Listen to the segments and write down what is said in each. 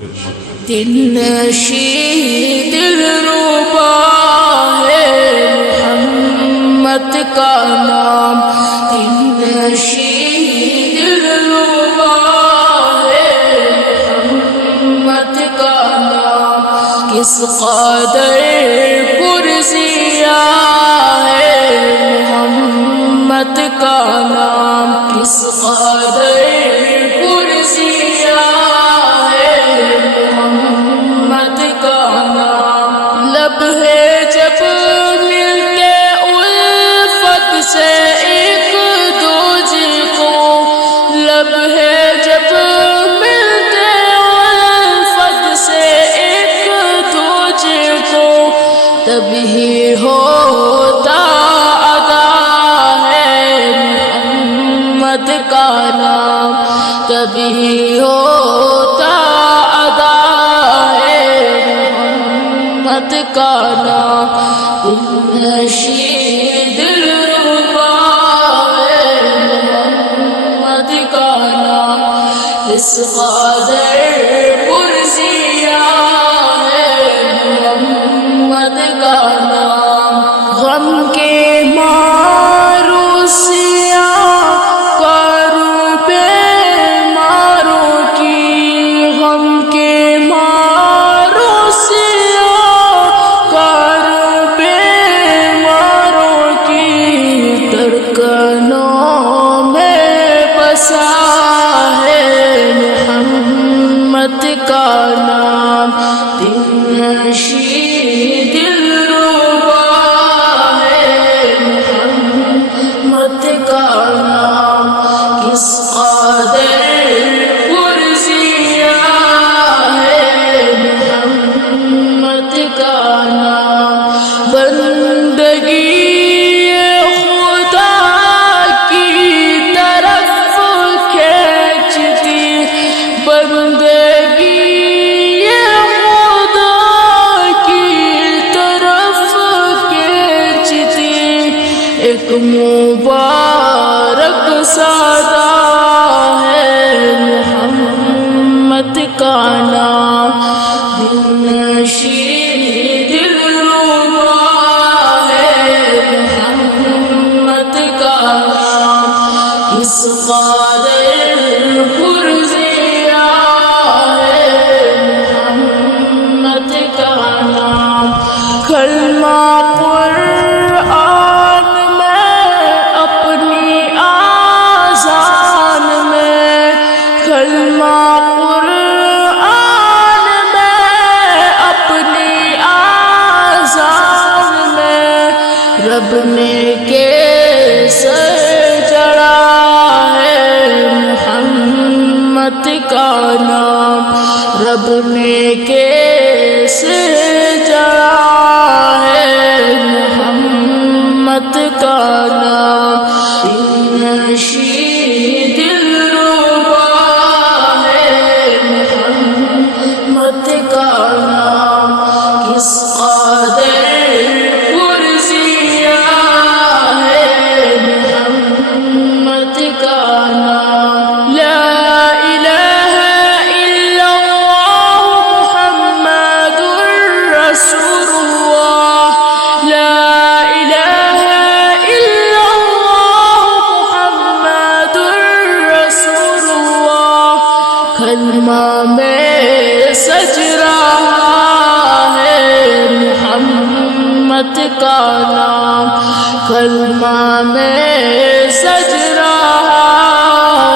دل نشیں دلربا ہے محمد کا نام، دل نشیں دلربا ہے محمد کا نام، کس قدر پرزیا ہے محمد کا نام، کس قدر پرزیا ہے محمد کا نام، لب ہے جب ملتے الفت سے ایک دوجے کو، لب ہے جب ملتے الفت سے ایک دوجے کو، تبھی ہوتا ادا ہے محمد کا نام، تبھی ہوتا ادا ہے محمد کا نام، دل نشیں دلربا ہے محمد کا نام، اس قدر پرزیا ہے محمد کا نام، غم کے ماروں سیاہ کرب ماروں کی، غم کے ماروں سیاہ کرب ماروں کی، دھڑکنوں میں بسا ہے محمد کا نام، دل نشیں دلربا ہے محمد کا نام، کس قدر پرزیا ہے محمد کا نام، بندگی خدا کی طرف کھینچتی، بندگی خدا کی طرف کھینچتی، ایک مبارک صدا ہے محمد کا نام، دل نشیں دلربا ہے محمد کا نام، کس قدر پرزیا ہے محمد کا نام، کلمہ قرآن میں اپنی آذان میں، کلمہ قرآن میں اپنی آذان میں، رب نے کیسر چڑھا ہے محمد کا نام، رب نے کیسر چڑھا ہے محمد کا نام، دل نشیں دلربا ہے محمد کا نام، کس قدر پرزیا ہے محمد کا نام، لا الہ الا اللہ محمد رسول اللہ، لا الہ الا اللہ محمد رسول اللہ، کلمہ میں سج رہا ہے محمد کا نام، کلمہ میں سج رہا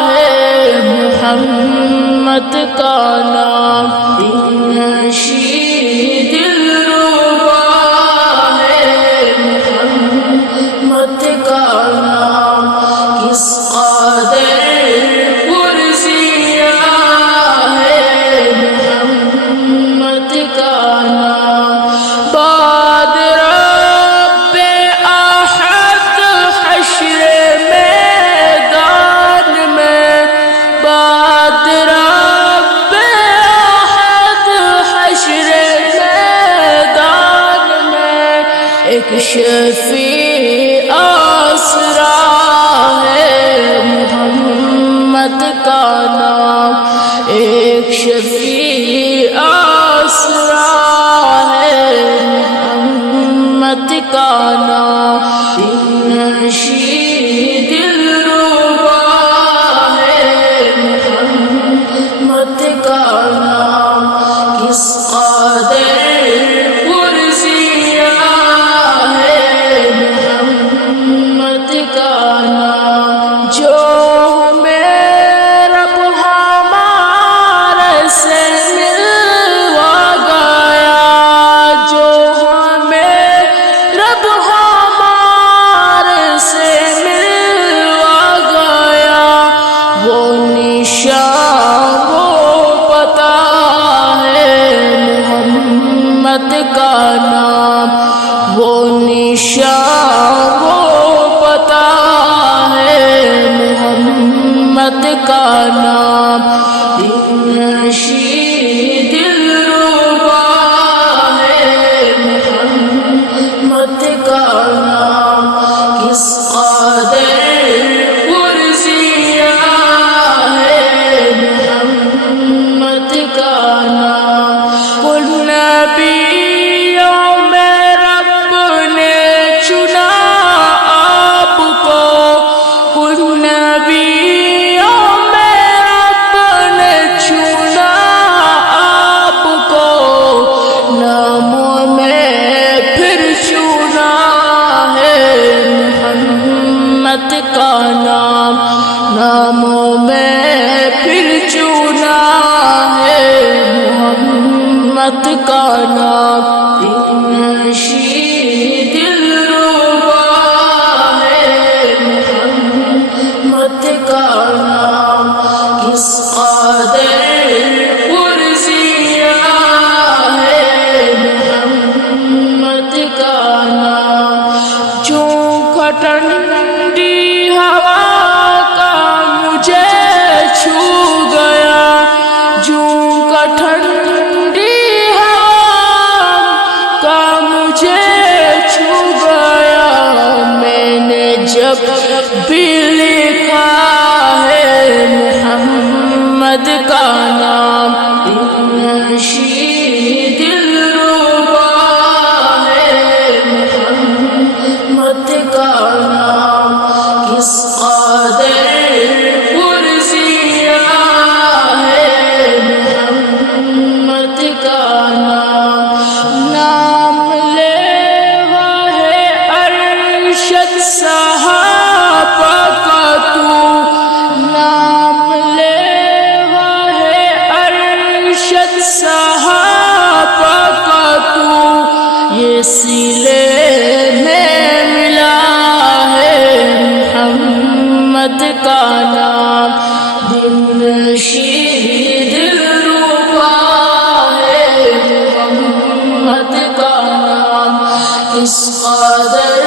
ہے محمد کا نام، دل نشیں دلربا ہے محمد کا نام، کس قدر پرزیا ہے محمد کا نام، بعد رب احد حشر میدان میں، بعد رب احد حشر میدان میں، ایک شفیع آسرا ہے محمد کا نام، ایک شفیع کا نام نشید دلربا ہے محمد کا نام کس قدر پرزیاں ہے محمد کا نام جو ہمیں رب ہمارے سے ملوا گیا جو ہمیں رب ہمارے سے ملوا گیا وہ نشان وہ پتہ ہے محمد کا نام وہ نشان وہ پتہ ہے محمد کا نام نشید دلربا ہے محمد کا نام کس قدر پرزیاں ہے محمد کا نام کل نبیوں میں رب نے چنا آپ کو کل نبیوں میں رب نے چنا آپ کو ناموں میں پھر چنا ہے محمد کا نام ناموں میں پھر چنا ہے محمد کا نام نشید دلربا ہے محمد کا نام کس قدر پرزیاں ہے محمد کا نام جو ٹھنڈی ہوا کا مجھے چھو گیا جو ٹھنڈی ہوا کا مجھے چھو گیا میں نے جب بھی لکھا ہے محمد کا نام نشید دلربا ہے محمد کا نام کس قدر پرزیاں ہے محمد کا نام نام لیوا ہے ارشد صحابہ کا تو نام لیوا ہے ارشد صحابہ کا تو یہ سلے میں ملا ہے محمد کا نام نشید دلربا ہے محمد کا نام کس قدر